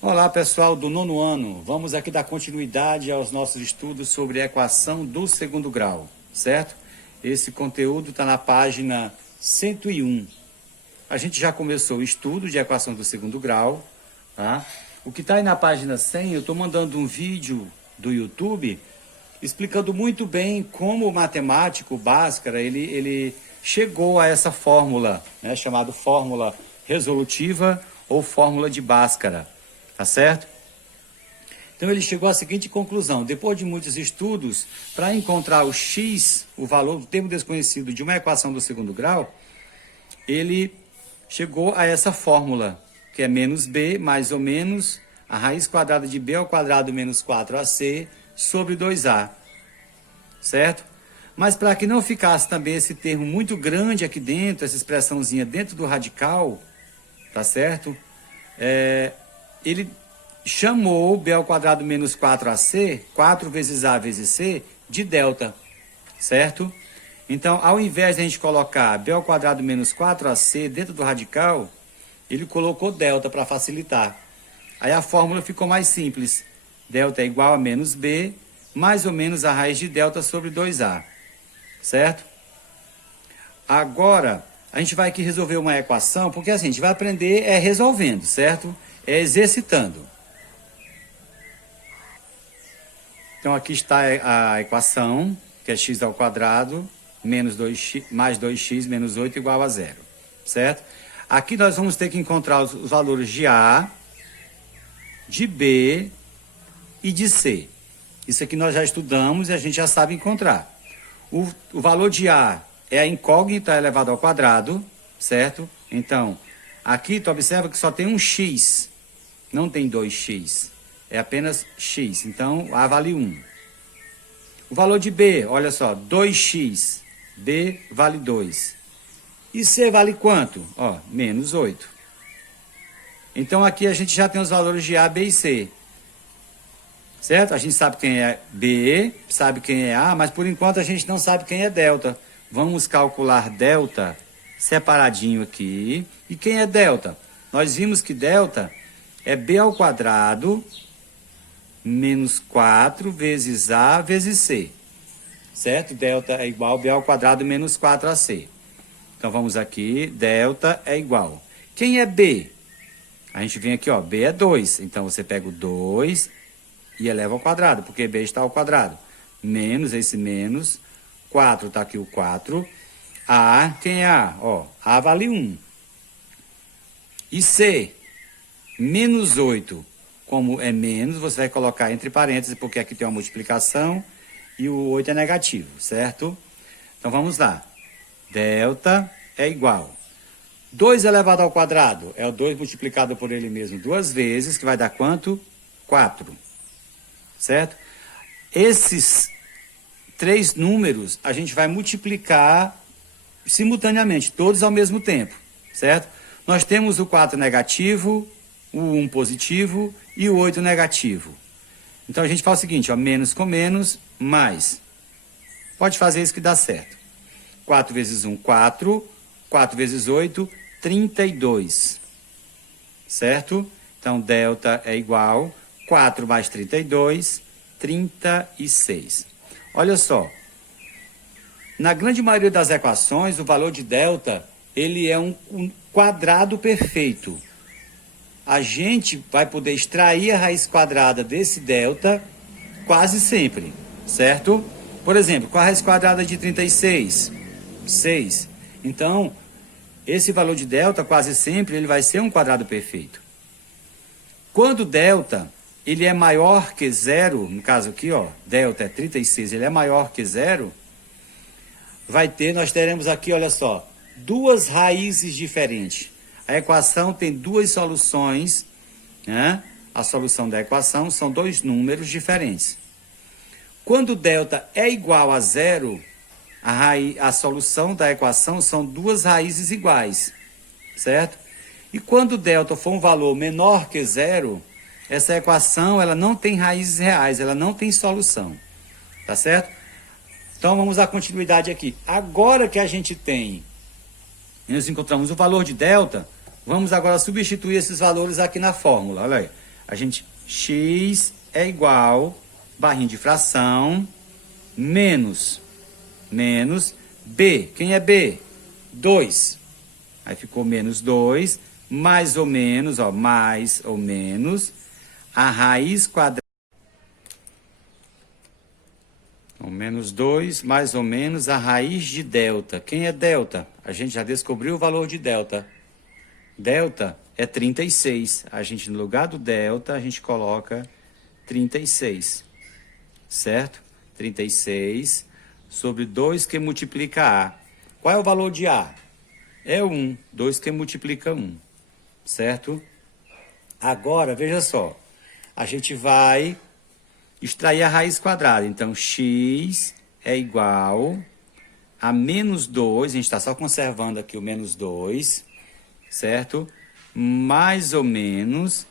Olá pessoal do nono ano, vamos aqui dar continuidade aos nossos estudos sobre equação do segundo grau, certo? Esse conteúdo está na página 101. A gente já começou o estudo de equação do segundo grau, tá? O que está aí na página 100, eu estou mandando um vídeo do YouTube explicando muito bem como o matemático Bhaskara, ele chegou a essa fórmula, né, chamada fórmula resolutiva ou fórmula de Bhaskara. Tá certo? Então ele chegou à seguinte conclusão: depois de muitos estudos, para encontrar o x, o valor do termo desconhecido de uma equação do segundo grau, ele chegou a essa fórmula, que é menos b mais ou menos a raiz quadrada de b ao quadrado menos 4ac sobre 2a. Certo? Mas para que não ficasse também esse termo muito grande aqui dentro, essa expressãozinha dentro do radical, tá certo? Ele chamou b ao quadrado menos 4ac, 4 vezes a vezes c, de delta, certo? Então, ao invés de a gente colocar b ao quadrado menos 4ac dentro do radical, ele colocou delta para facilitar. Aí a fórmula ficou mais simples. Delta é igual a menos b, mais ou menos a raiz de delta sobre 2a, certo? Agora, a gente vai aqui resolver uma equação, porque assim, a gente vai aprender resolvendo, certo? Exercitando. Então aqui está a equação, que é x ao quadrado menos 2x, mais 2x menos 8 igual a 0, certo? Aqui nós vamos ter que encontrar os valores de A, de B e de C. Isso aqui nós já estudamos e a gente já sabe encontrar. O valor de A é a incógnita elevado ao quadrado, certo? Então, aqui tu observa que só tem um x. Não tem 2x, é apenas x, então A vale 1. O valor de B, olha só, 2x, B vale 2. E C vale quanto? Ó, menos 8. Então aqui a gente já tem os valores de A, B e C. Certo? A gente sabe quem é B, sabe quem é A, mas por enquanto a gente não sabe quem é delta. Vamos calcular delta separadinho aqui. E quem é delta? Nós vimos que delta é b ao quadrado menos 4 vezes a vezes c, certo? Delta é igual a b ao quadrado menos 4ac. Então vamos aqui, delta é igual. Quem é b? A gente vem aqui, ó, b é 2. Então você pega o 2 e eleva ao quadrado, porque b está ao quadrado. Menos esse menos, 4 está aqui o 4. A, quem é A? Ó, A vale 1. E C? Menos 8, como é menos, você vai colocar entre parênteses, porque aqui tem uma multiplicação e o 8 é negativo, certo? Então vamos lá. Delta é igual. 2 elevado ao quadrado é o 2 multiplicado por ele mesmo duas vezes, que vai dar quanto? 4. Certo? Esses três números a gente vai multiplicar simultaneamente, todos ao mesmo tempo, certo? Nós temos o 4 negativo, o 1 positivo e o 8 negativo. Então a gente faz o seguinte, ó, menos com menos, mais. Pode fazer isso que dá certo. 4 vezes 1, 4. 4 vezes 8, 32. Certo? Então delta é igual 4 mais 32, 36. Olha só. Na grande maioria das equações, o valor de delta, ele é um quadrado perfeito. A gente vai poder extrair a raiz quadrada desse delta quase sempre, certo? Por exemplo, com a raiz quadrada de 36, 6. Então, esse valor de delta quase sempre ele vai ser um quadrado perfeito. Quando delta ele é maior que zero, no caso aqui, ó, delta é 36, ele é maior que zero, nós teremos aqui, olha só, duas raízes diferentes. A equação tem duas soluções, né? A solução da equação são dois números diferentes. Quando delta é igual a zero, a solução da equação são duas raízes iguais, certo? E quando delta for um valor menor que zero, essa equação ela não tem raízes reais, ela não tem solução, tá certo? Então vamos dar continuidade aqui. Agora que a gente tem, nós encontramos o valor de delta, vamos agora substituir esses valores aqui na fórmula, olha aí. x é igual, barrinha de fração, menos b. Quem é b? 2. Aí ficou menos 2, mais ou menos, ó, mais ou menos, a raiz quadrada. Então, menos 2, mais ou menos, a raiz de delta. Quem é delta? A gente já descobriu o valor de delta. Delta é 36. A gente, no lugar do delta, a gente coloca 36. Certo? 36 sobre 2 que multiplica A. Qual é o valor de A? É 1. 2 que multiplica 1. Certo? Agora, veja só. A gente vai extrair a raiz quadrada. Então, x é igual a menos 2. A gente está só conservando aqui o menos 2. Certo? Mais ou menos.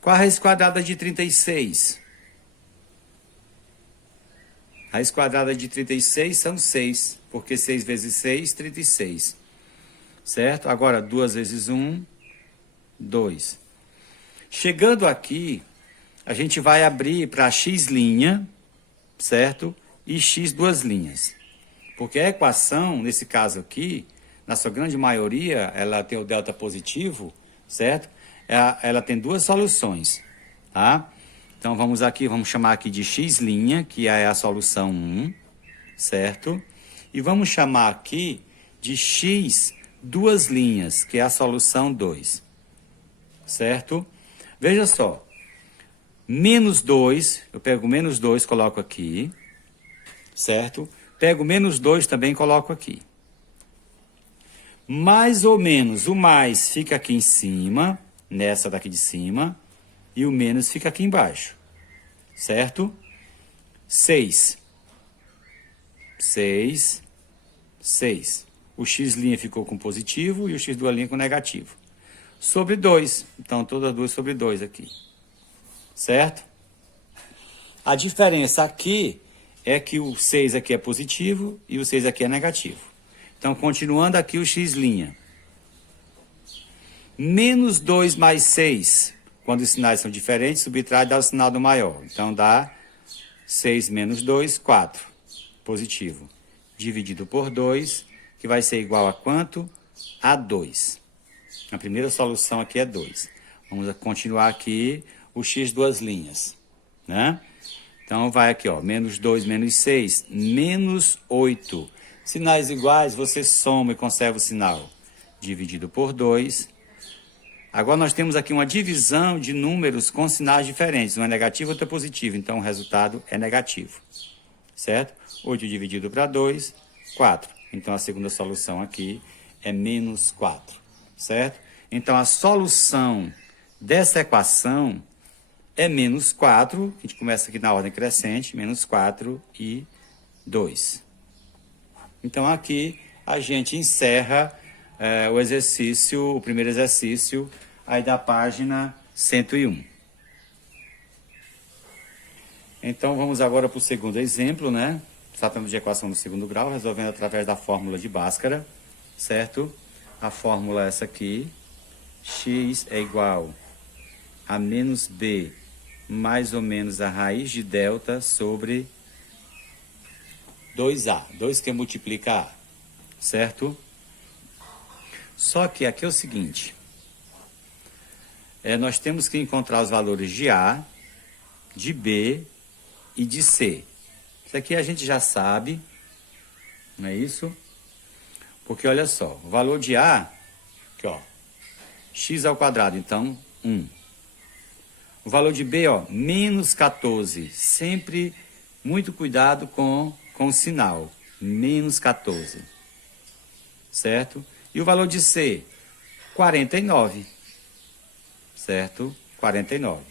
Qual a raiz quadrada de 36? Raiz quadrada de 36 são 6, porque 6 vezes 6, 36. Certo? Agora, 2 vezes 1, 2. Chegando aqui, a gente vai abrir para x', certo? E x duas linhas. Porque a equação, nesse caso aqui, na sua grande maioria, ela tem o delta positivo, certo? Ela tem duas soluções, tá? Então, vamos chamar aqui de x', que é a solução 1, certo? E vamos chamar aqui de x duas linhas, que é a solução 2, certo? Veja só, menos 2, eu pego menos 2, coloco aqui, certo? Pego menos 2 também coloco aqui. Mais ou menos, o mais fica aqui em cima, nessa daqui de cima, e o menos fica aqui embaixo, certo? 6. 6. 6. O x' ficou com positivo e o x duas linhas com negativo. Sobre 2. Então, todas duas sobre 2 aqui. Certo? A diferença aqui é que o 6 aqui é positivo e o 6 aqui é negativo. Então, continuando aqui o x'. Menos 2 mais 6. Quando os sinais são diferentes, subtrai dá o sinal do maior. Então, dá 6 menos 2, 4. Positivo. Dividido por 2, que vai ser igual a quanto? A 2. A primeira solução aqui é 2. Vamos continuar aqui o x duas linhas, né? Então, vai aqui, ó, menos 2 menos 6, menos 8. Sinais iguais, você soma e conserva o sinal. Dividido por 2. Agora, nós temos aqui uma divisão de números com sinais diferentes. Um é negativo, outro é positivo. Então, o resultado é negativo. Certo? 8 dividido para 2, 4. Então, a segunda solução aqui é menos 4. Certo? Então, a solução dessa equação é menos 4. A gente começa aqui na ordem crescente. Menos 4 e 2. Então, aqui a gente encerra o primeiro exercício aí da página 101. Então, vamos agora para o segundo exemplo, né? Tratando de equação do segundo grau, resolvendo através da fórmula de Bhaskara, certo? A fórmula é essa aqui. X é igual a menos b mais ou menos a raiz de delta sobre 2a. 2 que multiplica a, certo? Só que aqui é o seguinte. Nós temos que encontrar os valores de A, de B e de C. Isso aqui a gente já sabe, não é isso? Porque olha só, o valor de A, aqui ó, x ao quadrado, então 1. O valor de B, ó, menos 14. Sempre muito cuidado com o sinal. Menos 14. Certo? E o valor de C? 49. Certo? 49.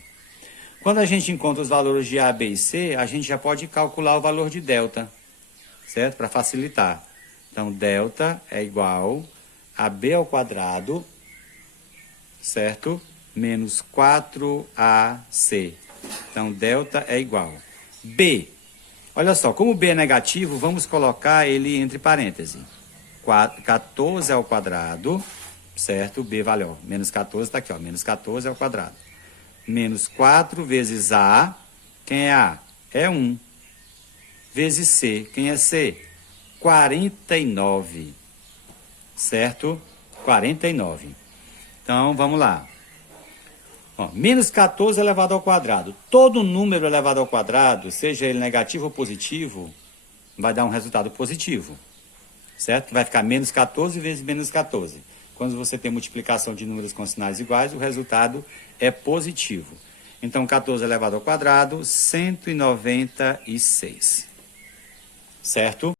Quando a gente encontra os valores de A, B e C, a gente já pode calcular o valor de delta. Certo? Para facilitar. Então, delta é igual a B ao quadrado, certo? Menos 4AC. Então, delta é igual. B. Olha só, como B é negativo, vamos colocar ele entre parênteses. 14 ao quadrado, certo? B valeu. Menos 14 está aqui, ó. Menos 14 ao quadrado. menos 4 vezes A, quem é A? É 1, vezes C, quem é C? 49, certo? 49. Então, vamos lá. Ó, menos 14 elevado ao quadrado. Todo número elevado ao quadrado, seja ele negativo ou positivo, vai dar um resultado positivo, certo? Vai ficar menos 14 vezes menos 14. Quando você tem multiplicação de números com sinais iguais, o resultado é positivo. Então, 14 elevado ao quadrado, 196. Certo?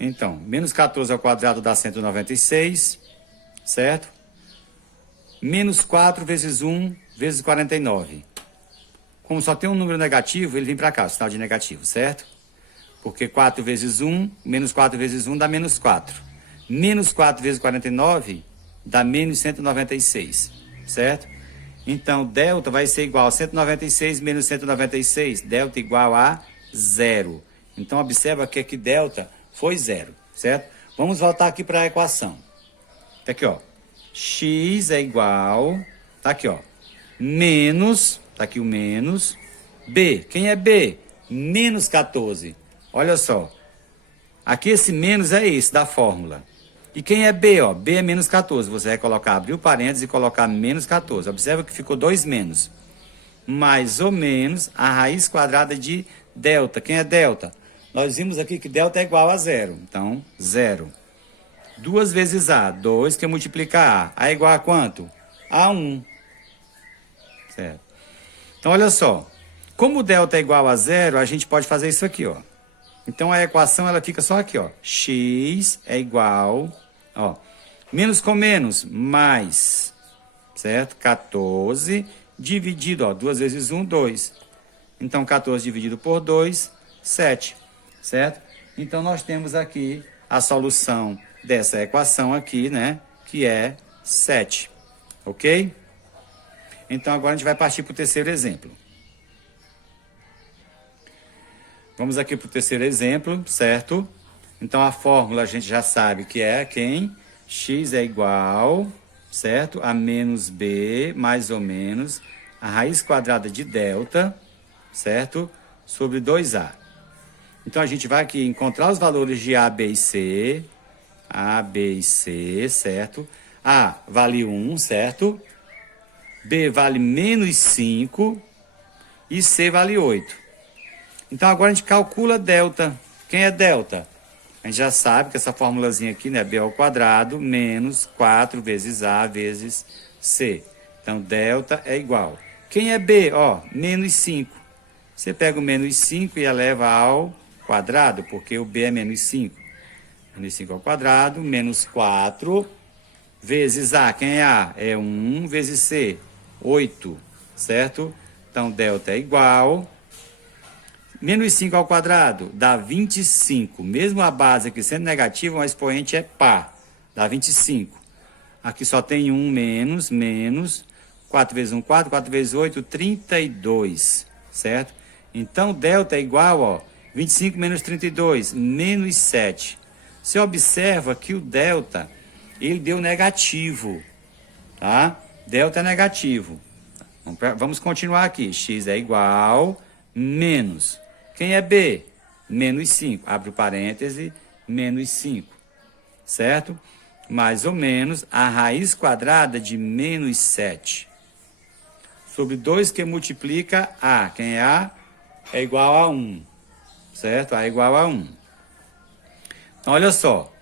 Então, menos 14 ao quadrado dá 196, certo? Menos 4 vezes 1 vezes 49. Como só tem um número negativo, ele vem para cá, o sinal de negativo, certo? Porque 4 vezes 1, menos 4 vezes 1 dá menos 4. Menos 4 vezes 49 dá menos 196, certo? Então, delta vai ser igual a 196 menos 196. Delta igual a 0. Então, observa que aqui delta foi 0, certo? Vamos voltar aqui para a equação. Tá aqui, ó. X é igual, tá aqui, ó, menos, tá aqui o menos, B. Quem é B? Menos 14. Olha só. Aqui esse menos é esse da fórmula. E quem é B, ó? B é menos 14. Você vai colocar, abrir o parênteses e colocar menos 14. Observa que ficou 2 menos. Mais ou menos a raiz quadrada de delta. Quem é delta? Nós vimos aqui que delta é igual a 0. Então, 0. 2 vezes A, 2, que multiplica A. A é igual a quanto? A 1. Certo. Então, olha só. Como o delta é igual a 0, a gente pode fazer isso aqui, ó. Então, a equação, ela fica só aqui, ó. X é igual, ó, menos com menos, mais, certo? 14 dividido, ó, 2 vezes 1, 2. Então, 14 dividido por 2, 7, certo? Então, nós temos aqui a solução dessa equação aqui, né? Que é 7, ok? Então, agora a gente vai partir para o terceiro exemplo. Vamos aqui para o terceiro exemplo, certo? Então, a fórmula a gente já sabe que é quem? X é igual, certo? A menos B, mais ou menos, a raiz quadrada de delta, certo? Sobre 2A. Então, a gente vai aqui encontrar os valores de A, B e C. A, B e C, certo? A vale 1, certo? B vale menos 5 e C vale 8. Então, agora a gente calcula delta. Quem é delta? A gente já sabe que essa formulazinha aqui, né? B ao quadrado menos 4 vezes A vezes C. Então, delta é igual. Quem é B? Ó, menos 5. Você pega o menos 5 e eleva ao quadrado, porque o B é menos 5. Menos 5 ao quadrado, menos 4 vezes A. Quem é A? É 1 vezes C, 8, certo? Então, delta é igual... Menos 5 ao quadrado dá 25. Mesmo a base aqui sendo negativa, o expoente é par. Dá 25. Aqui só tem 1 menos, menos. 4 vezes 1, 4. 4 vezes 8, 32. Certo? Então, delta é igual, ó, 25 menos 32, menos 7. Você observa que o delta, ele deu negativo. Tá? Delta é negativo. Vamos continuar aqui. X é igual, menos... Quem é B? Menos 5. Abre o parêntese, menos 5. Certo? Mais ou menos a raiz quadrada de menos 7. Sobre 2 que multiplica A. Quem é A? É igual a 1. Certo? A é igual a 1. Então, olha só.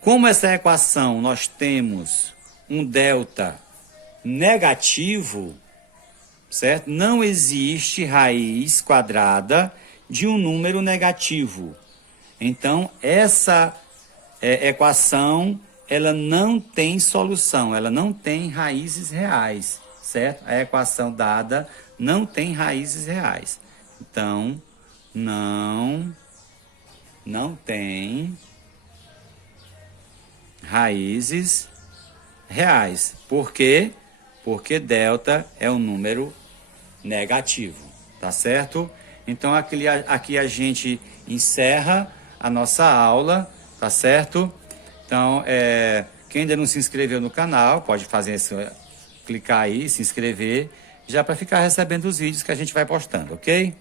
Como essa equação nós temos um delta negativo, certo? Não existe raiz quadrada de um número negativo. Então, essa equação, ela não tem solução, ela não tem raízes reais, certo? A equação dada não tem raízes reais. Então, não tem raízes reais. Por quê? Porque delta é um número negativo, tá certo? Então, aqui a gente encerra a nossa aula, tá certo? Então, quem ainda não se inscreveu no canal, pode fazer esse, clicar aí, se inscrever, já para ficar recebendo os vídeos que a gente vai postando, ok?